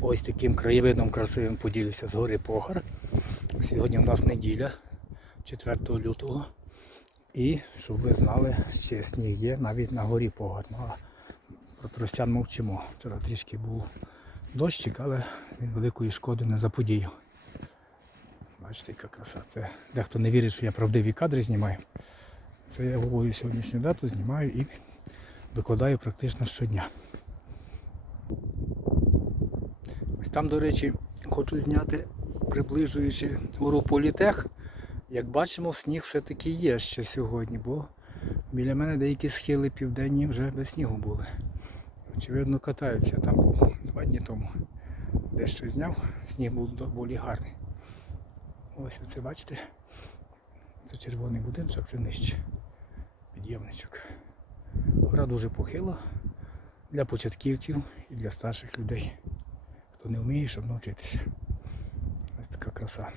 Ось таким краєвидом красивим поділюся з гори Погар. Сьогодні у нас неділя, 4 лютого. І щоб ви знали, ще сніг є навіть на горі Погар. Ну, про тростян мовчимо. Вчора трішки був дощик, але він великої шкоди не заподіяв. Бачите, яка краса. Це дехто не вірить, що я правдиві кадри знімаю. Це я головою сьогоднішню дату знімаю і викладаю практично щодня. Ось там, до речі, хочу зняти, приближуючи гору Політех. Як бачимо, сніг все-таки є ще сьогодні, бо біля мене деякі схили південні вже без снігу були. Очевидно, катаються. Там був два дні тому. Дещо зняв, сніг був доволі гарний. Ось оце бачите. Це червоний будиночок, це нижче. Підйомничок. Гора дуже похила для початківців і для старших людей. Не вмієш навчитися. Ось така краса.